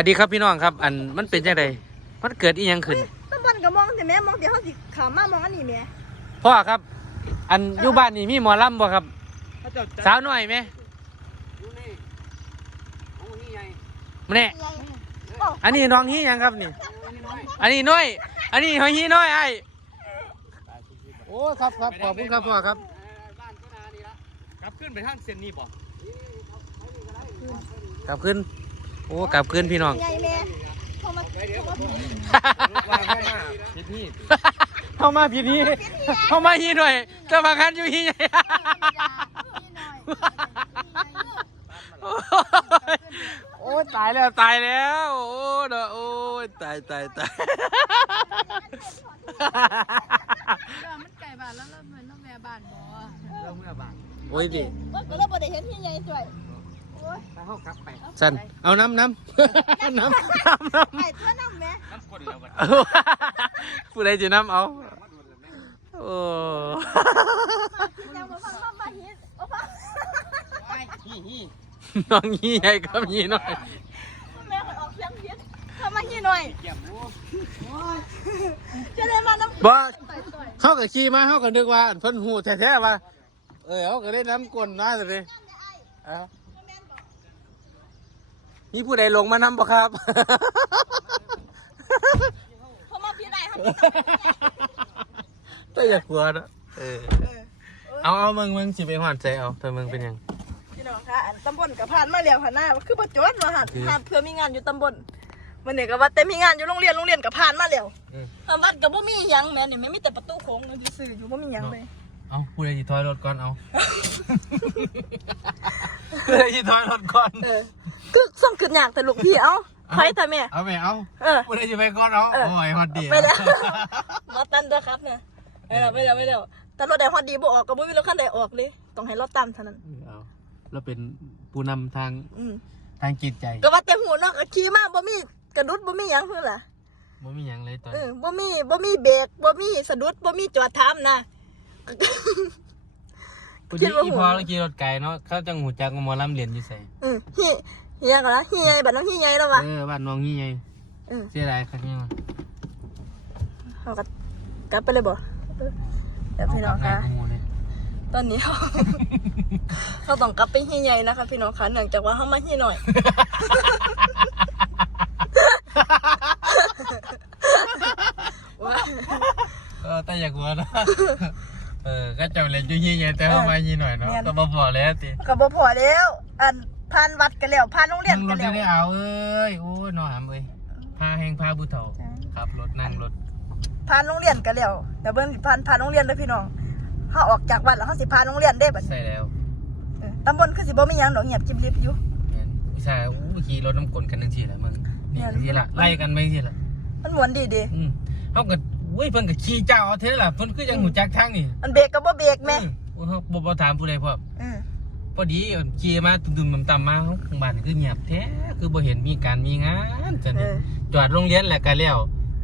วัสดีครับพี่น้องครับ อันมันเป็นจังไดมันเกิดอีหยังขึ้นตำบลก็มองแต่แม่มองเดี๋ยวเขาสิขามามองอันนี้แม่พ่อครับ อันอยู่บ้านนี่มีหมอลำบ่ครับสาวน้อยไหมมาเนี่ยอันนี้น้องฮีหยังครับนี่อันนี้น้อย อันนี้หอยฮีน้อยไอ้โอ้ครับครับขอบคุณครับพ่อครับกลับขึ้นไปทางเส้นนี้บ่กลับขึ้น โอ้กลับขึ้นพี่น้อง ใหญ่แม่เข้ามาเข้ามาผีเข้ามาผิดนี้เข้ามาฮีหน่อยจะมาคันอยู่ฮีใหญ่โอ้ยตายแล้วตายแล้ว โอ้เด้อโอ้ยตายตายตายมันไก่บ้านแล้วแล้วเหมือนน้องแม่บ้านบ่โอ้ยดิว่าก็เราบ่ได้เห็นที่ใหญ่สวย สันเอาน้ำน้ำน้ำน้ำน้ไอ้ตัวน้ำแม่ำผู้ใดจะน้ำเอาโอ้ยังมาฟังมามาเห็นโอ้ฟังน้องฮีใหญ่กับฮีน้อยแม่ขอออกเสียงเห็นเข้ามาเห็นหน่อยจะได้มาน้ำบ่เขาก็ขี่มาเขาก็นึกว่าเพิ่นหูแท้ๆว่าเออเขาก็ได้น้ำกลนมาเลยเอ้า มีผู้ใดลงมานำบ่ครับเข้ามาพี่ไหนครับแต่อย่ากลัวนะเออ เอาเอามึงมึงสิไปหวานใจเอาเธอมึงเป็นหยัง พี่น้องคะอันตำบลกับผ่านมาแล้วผ่านหน้าคือประจวดมาหันคือผ่านเพื่อมีงานอยู่ตำบลวันนี้ก็ว่าแต่มีงานอยู่โรงเรียนโรงเรียนกับผ่านมาแล้วอืมทำวัดกับบ่มีหยังแม่นี่แม่มีแต่ประตูโค้งนี่ซื่ออยู่บ่มีหยังเลย เอาผู้ใดสิถอยรถก่อนเอาผู้ใดสิถอยรถก่อน เออคือส่งขึ้นยากแต่ลูกพี่เอ้าไฟแต่แม่ เอาไปเอาเออ ผู้ใดสิไปก่อนเอาเออ โอ้ยฮอตดีไปแล้วมาตันเด้อครับเนี่ยไปแล้วไปแล้วไปแล้วแต่รถใดฮอดดีบ่ออกก็บ่มีรถคันใดออกเลยต้องให้รถตามเท่านั้น เอาเราเป็นผู้นำทางอืมทางจิตใจก็ว่าแต่หูเนาะก็ขี่มาบ่มีกระดุดบ่มีหยังคือล่ะบ่มีหยังเลยตอนเออบ่มีบ่มีเบรกบ่มีสะดุดบ่มีจอดถามนะ ผู้คิที่ดว่าอีหัวพอเราขี่รถไกลเนาะเขาจังหูจักว่าหมอลำเรียนอยู่ไสเออเฮียเฮียกันละเฮียบัดน้องเฮียแล้ววะเออบ้านน้องนี่ไงเออเสียดายครับนี่มาเขาก็กลับไปเลยบ่เออเดี๋ยวพี่น้องคะขโมยเลยตอนนี้เขา เขาต้องกลับไปเฮียใหญ่นะคะพี่น้องคะเนื่องจากว่าเขามาเฮียหน่อย ว่าเออแต่อยากหัวนะ เออก็เจะเล่นอยู่ยี่ไงแต่ว่ามายี่หน่อยเนาะก็บ่พอแล้วติก็บ่พอแล้ว อันผ่านวัดกันแล้วผ่านโรงเรียนนั่งรกัถนแล้วได้เอาเอ้ยโอ้ยหนอหามเอ้ยพาแหงพาบุเฒ่าขับรถนั่งรถผ่านโรงเรียนกันแล้วเดี๋ยวเบิ่งสิผ่านผ่านโรงเรียนเด้อพี่น้องเขาออกจากวัดแล้วเขาสิผ่านโรงเรียนเด้บัดใส่แล้วเออตำบลคือสิบ่มีหยังดอกเงียบจิบลิบอยู่แม่นวิชาอู้ขี่รถน้ำกลนกันจังซี่ล่ะมึงนี่แม่นจังซี่ล่ะไล่กันไปจังซี่ล่ะมันม่วนดีดีอืมเฮาก็ อุ้ยเพิ่นก็ขี่เจ้าเอาเท่าล่ะเพิ่นคือจังหูจักทางนี่มันเบรกก็บ่เบรกแม่อือเฮาบ่บ่ถามผู้ใดพร้อมอืมพอดีขี่มาตุ่มๆต่ำๆมาของบ้านคือเงียบแท้คือบ่เห็นมีการมีงานจังเอนี้อ จอดโรงเรียนแหละก็แล้ว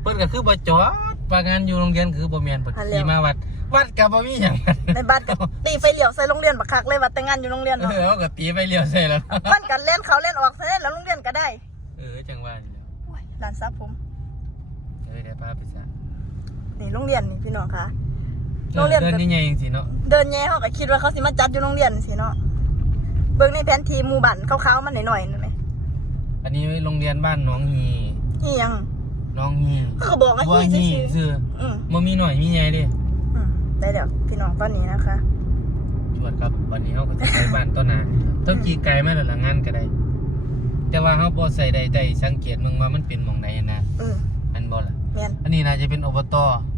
เพิ่นก็คือบ่จอดปางานอยู่โรงเรียนคือบ่แม่นเพิ่นอันแล้ว ขี่มาวัด วัดก็บ่มีหยังในบ้านก็ตีไฟเลี้ยวใส่โรงเรียนบักคักเลยว่าแต่งงานอยู่โรงเรียนเอเนาะอเขาก็ตีไปเลี้ยวใส่แล้วมันกันเล่นเขาเล่นออกใส่เล่นแล้วโรงเรียนก็ได้เออจังว่านี่แหละโอ้ยร้านซับผม เออได้พาไปซะ นี่โรงเรียนนี่พี่น้องคะเอโรองเรียนเดินนี่ใหญ่จังซี่เนาะเดินแย่เขาก็คิดว่าเขาสิมาจัดอยู่โรงเรียนสิเนาะเบิ่งในแผนที่หมู่บ้านขาวๆมันหน่อยๆนั่นแหละอันนี้โรงเรียนบ้านหน้องฮีอีหยังน้องฮีเขาก็บอกว่าบัวฮีฮีซื่อซื่อๆอืมบ่มีหน่อยมีใหญ่เด้อืมได้แล้วพี่น้องตอนนี้นะคะชวดครับวันนี้เฮาก็สิไปบ้านต้นนาต้องขี่ไกลมาแล้วล่ะงานก็ได้ แต่ว่าเฮาบ่ใส่ใดใดสังเกตมึงว่ามันเป็นหม่องใดนะอืมอันบ่ล่ะ แม่น อันนี้น่าจะเป็นอบต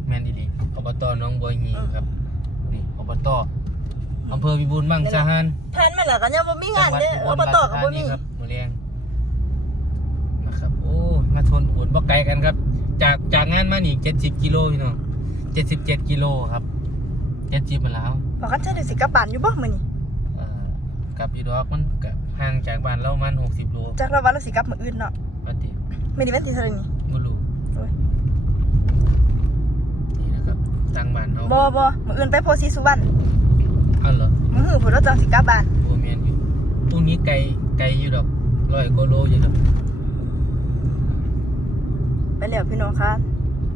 แมนดีดีอบตหน้องบัวฮีอืม ครับ นี่อบตอำเภอพิบูลมังสาหารผ่านมาแล้วก็ยังบ่มีงานเด้จังหอวัอดบอุตบลก็ราชบ่ธานีมีครับมือเรียงนะครับโอ้มาทนอุ่นบ่ไกลกันครับ จากจากงานมานี่70กิโลพี่น้อง77กิโลครับ70มาแล้ว พอกันเจอสิกลับบ้านอยู่บ่มื้อนี้เอ่อกลับอีดอกมันก็ห่างจากบ้านเราประมัน60โลจักเราว่าเราสิกลับมื้ออื่นเนาะปกติมื้อนี้วันที่เท่าไหร่นี่ บ่รู้ โอ้ย นี่ นะครับทางบ้านเฮาบ่บ่มื้ออื่นไปโพธิสุวรรณอันเหรอมื้อหือพุ่นเราจังสิกลับบ้านโอ้แม่นอยู่ตรงนี้ไกลไกลอยู่ดอกร้อยกว่าโลอยู่ดอกแล้วพี่น้องคะ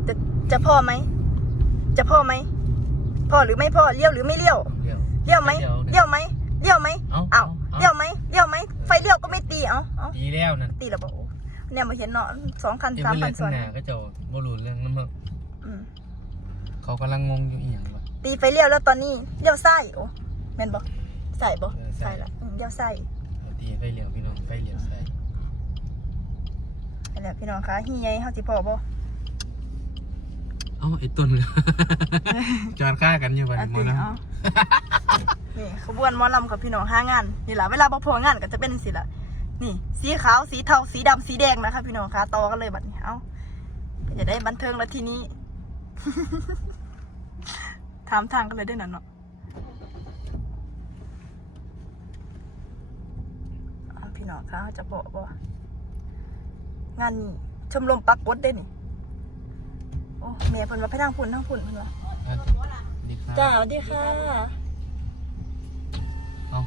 จะจะพ่อไหม จะพ่อไหม พ่อหรือไม่พ่อเลี้ยวหรือไม่เลี้ยว เดี๋ยว เลี้ยวไหมเลี้ยวไหมเลี้ยวไหมเอาเอ้าเอาเลี้ยวไหมเลี้ยวไหมไฟเลี้ยวก็ไม่ตีเอ้าเอ้าดีแล้วนั่นตีแล้วบอกเนี่ยมาเห็นเนาะสองคันเดี๋ยวสามไปคัเล่นนซ้ข้าองนหน้าก็เจะบ่รู้เรื่องนั้นมั้งอืม เขากำลังงงอยู่อีหยังวะตีไฟเลี้ยวแล้วตอนนี้เลี้ยวซ้ายโอ้แม่นบอกใส่บอกเออใส่ใส่ละอืมเลี้ยวซ้ายเอาตีไฟเหลียวพี่น้องไฟเหลียวใส่ไปแล้วพี่น้องคะฮีไงเฮาสิพ่อบ่เอ้าไอ้ต้น จอดค่ากันอยู่บัดอะนี้หมตีดแล้วเอานี่ขบวนหมอลำกับพี่น้องห้างานนี่ล่ะเวลาบ่พองานก็จะเป็นสิล่ะนี่สีขาวสีเทาสีดำสีแดงนะคะ พี่น้องคะต่อกันเลยบัดนี้เอ้าจะได้บันเทิงแล้วทีนี้ ถามทางกันเลยได้อนั่นเนาะอะพี่น้องคะจะบอกว่างานนี้ชมรมปักกดได้นี่โอ้เมียเพิ่นว่าไปทางพุ่นทางพุ่นเพิ่นว่าดีครับจ้าสวัสดีค่ะเอา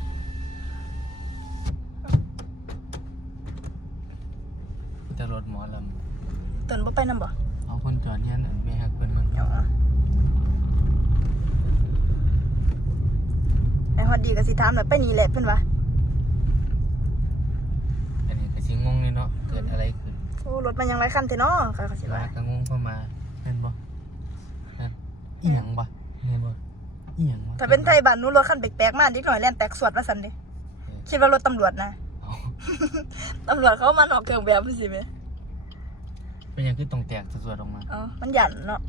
จะรถหมอลตนบ่ไปนำบ่ำเอา คนจอดเนี่ยนั่นไม่ฮักเพิ่นมันเอาอะไอ้ฮอดดีก็สิถามหน่อยไปนี่แหละเพิ่อนว่าอันนี้ก็สิงงเลยเนาะเกิดอะไรขึ้นโอ้รถมันยังไรคันเทเนาะก็ก็สิว่าว่าก็งงเข้ามาแม่นบ่นั่นอีหยังบ่แม่นบ่อีหยังวะถ้าเป็นไทยบ้านนู้นรถคันแปลกๆมากนิดหน่อยแล่นแตกสวดว่าซั่นดิคิดว่ารถตำรวจนะ เอา ตำรวจเขามาออกเครื่องแบบจังซี่แหม เป็นหยังคือต้องแตกสวดๆออกมาเอ้ามันหยันเนาะ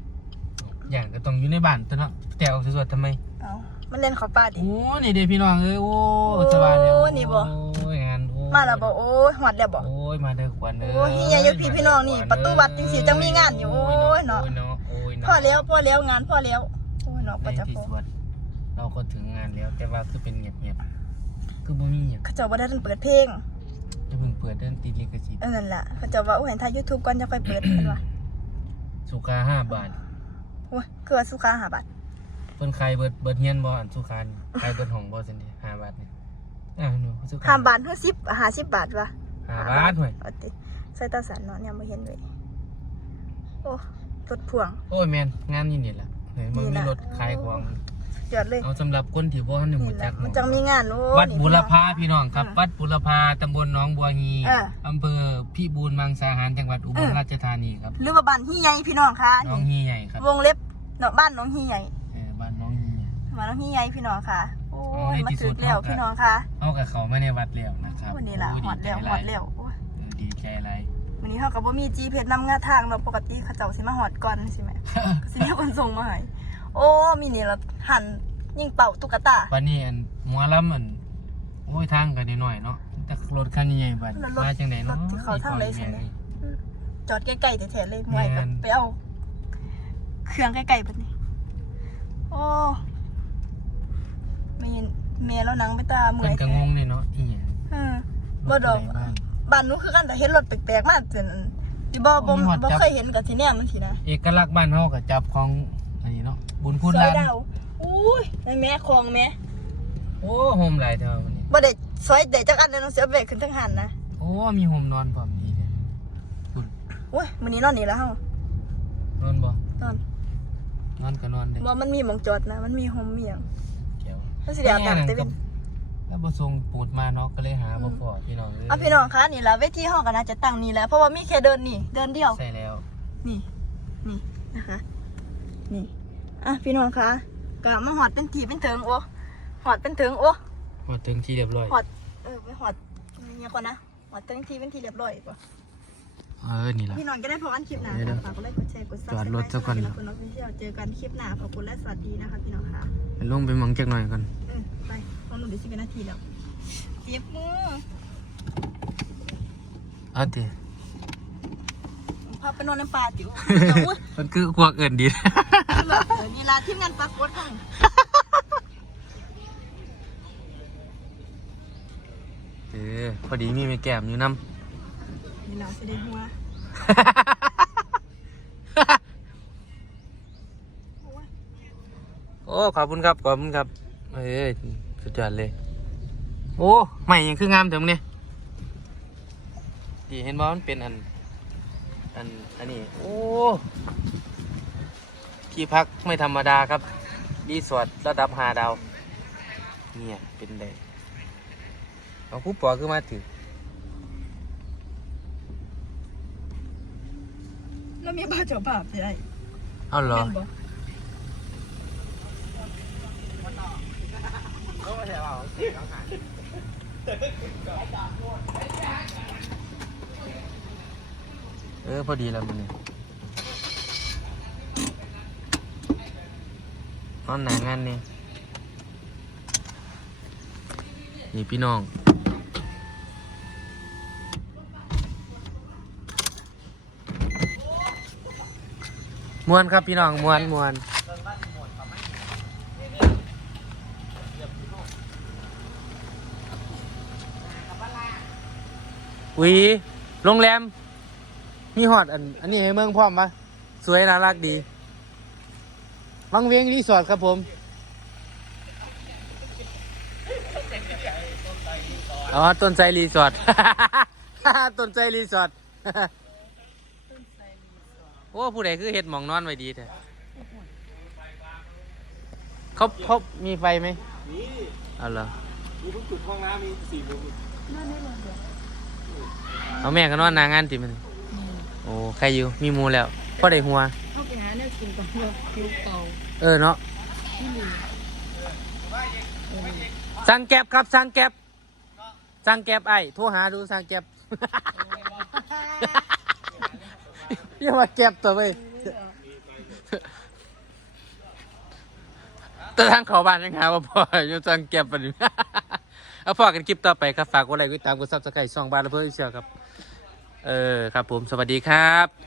อย่างก็ต้องอยู่ในบ้านตัวเนาะแตกออกสวดๆทำไมเอ้ามันเล่นเขาป่าดิ โอ้นี่เด้พี่น้องเอ้ยโอ้โอ้สบายเลยนี่บ่ โอ้ยงานโอ้ยมาแล้วบ่โอ้ยฮอดแล้วบ่โอ้ยมาเด้อขวัญเอ้ยโอ้ยเฮียอยู่พี่พี่น้องนี่ประตูวัดจังสิจังมีงานอยู่โอ้ยเนาะ โอ้ยเนาะโอ้ยเนาะ พ่อแล้วพ่อแล้วงานพ่อแล้วโอ้ยเนาะในปัจจัที่พอสุดเราก็ถึงงานแล้วแต่ว่าคือเป็นเงียบๆคือบ่มีหยังเขาเจ้าบ่ได้ทันเปิดเพลง จะเพิ่งเปิดเดินติดลิขสิทธิ์เออนั่นล่ะเขาเจ้าว่าโอ้ยเห็นทาย YouTube ก่อนจะค่อยเปิดเพิ่นว่าสุขาห้าบาทโอ้ยคือว่าสุขาหาบาทเพิ่นขายเบิดเบิดเฮียนบ่อันสุขานี่ขายเบิดห้องบ่ซั่นดิห้าบาทนี่อ่าหนูสุขาห้าบาทเท่าสิบหาสิบบาทวะห้าบาทห่วยเอาติใส่ตาสันเนาะเนี่ยมาเห็นเลยโอ้รถพ่วง โอ้ยแม่นงานนี่นี่แหละเฮ้ยมันนี่มีล่ะรถขายของ ยอดเลยเอาสำหรับคนที่บ่ทันได้นี่รู้แหจัละกมันจังมีงานโอ้วัดนี่บุรพาพี่น้องครับเออวัดบุรพาตำบลหนองบัวฮีเอออำเภอพิบูลมังสาหารจังหวัดอุบเอลอราชธานีครับหรือว่าบ้านฮีใหญ่พี่น้องคะน้องฮีใหญ่ครับวงเล็บเนาะบ้านน้องฮีใหญ่เออบ้านน้องฮีใหญ่บ้านน้องฮีใหญ่พี่น้องค่ะโอ้เอายให้มาที่สุถึดงแล้วเท่ากันพี่น้องค่ะเอากับเขามาในวัดแล้วนะครับวันนี้ล่ะโอ้หอดใจแล้วหหลาอยดแล้วโอ้ยเออดีใจไรวันนี้เขากับว่ามีจีเพจนำงาทางเราะปกติเขาเจ้าสิมาหอดก่อนใช่ไหมก็สิเนี่ยคนส่งมาให้ โอ้มีนี่ละหันยิงเป่าตุ๊กตาวันนี้อันหมัวลำอันโอ้ยทางกันนิดหน่อยเนาะแต่รถคันใหญ่ๆบัดรถมาจังไดเนาะรถที่เขาทางเลยสิอีกเนี่ยจอดใกล้ๆแท้ๆเลยมวยกับแม่นไปเอาเครื่องใกล้ๆแบบนี้ โอ้ไม่ยินเมียแล้วหนังไปตาเมื่เพิ่อนยก็งงเลยเนาะอีหยังเออบ่ดอกรถะไรบ้างบ้านหนู้คือกันแต่เห็นรถแปลกๆมากจนที่บ่บ่โอ้มีหอดบ่จับเคยเห็นกับที่เนี่ยมันสินะเอกลักษณ์บ้านเฮาก็จับของอันนี้เนาะ บุญคุณซอร้ายนดาวอุ้ยไอ้แม่คลองแม่โอ้โฮมหลายเท่าวันนี้บ่ได้ซอยได้จักอันเลยน้องเสียเวกขึ้นทั้งหันนะโอ้มีโฮมนอนพร้อมดีเนี่ยคุณโอ้ยมื้อนี้นอนนี่แล้วเฮานอนบ่นอนนอนก็นอนได้บ่มันมีหมองจอดนะ มันมีโฮมมีหยังเกี่ยวมันสิได้อาบน้ำแต่เป็นแล้วบ่ส่งปูดมาเนาะก็เลยหาบ่พอพี่น้องเอ้ยอะพี่น้องคะนี่ละเวทีห้องก็น่าจะตั้งนี่แหละเพราะว่ามีแค่เดินนี่ เดินเดียว ใส่แล้วนี่ นี่นะคะ นี่ อะพี่น้องคะก็มาหอดเป็นทีเป็นเถิงโอ้หอดเป็นเถิงโอ้พอถึงที่เรียบร้อยหอดเออไปหอดเนี่ยก่อนนะหอดเป็นทีเป็นทีเรียบร้อยกว่าเออ นี่ล่ะพี่น้องจะได้พบกันคลิปหน้าเดี๋ยวฝากกดไลค์กดแชร์กดซับจอดรถซะก่อนแล้วคุณน้องเที่ยวเจอกันคลิปหน้าขอบคุณและสวัสดีนะคะพี่น้องค่ะไปลงไปมังจักหน่อยก่อน เออไปตอนหนูเดี๋ยวสิบนาทีแล้วเจ็บมือ เอาติ พาไปนอนในป่าจิ๋วอุ้ยมันคือควักเอิ้นดีเออนี่ละทีมงานปรากฏของเออพอดีมีแม่แก้มอยู่นํนี่ละสิได้หัวโอ้ยโอ้ขอบคุณครับขอบคุณครับเอ้ยสุดยอดเลย โอ้ใหม่ยังคืองามเถอะมึงเนี่ยดีเห็นบ่มันเป็นอัน อันอันนี้ โอ้ที่พักไม่ธรรมดาครับรีสอร์ทระดับหาดาว เนี่ยเป็นไดเอาผู้ปอขึ้นมาถือแล้วมีบ้านเจ้าป่าสิได้เอาเหรอแม่นบ่เเออ พอดีแล้วมันนี่นอนหนางานนี่นี่พี่น้องมวนครับพี่น้องมวนมวนหวีโรงแรม มีหอดอัน อันนี้ให้เมืองพร้อมปะสวยน่ารักดี วังเวียงรีสอร์ทครับผม อ๋อ ต้นไทรรีสอร์ท ต้นไทรรีสอร์ท โอ้ ผู้ใดคือเห็ดหมองนอนไว้ดีแท้เขาเขามีไฟไหมมีเอาเหรอมีทุกจุดห้องน้ำมีสี่มุมเอาแม่ก็นอนหนางานติมัน โอ้ใครอยู่มีหมูแล้วพ่อได้หัว เข้าไปหาแนวกินก่อนว่าลูกเตาเออเนาะสั่งแก็บครับสั่งแก็บสั่งแก็บไอ้โทรหาดูสั่งแก็บ อย่ามาแก็บตัวไปแต่ทางเขาบ้านยังหาว่าพ่ออยู่สั่งแก็บปะนี่ เอาพอกันคลิปต่อไปครับ ฝากกดไลค์กดติดตามกดซับสไครต์ช่องบ้านและเพื่อนเชียวครับ เออครับผมสวัสดีครับ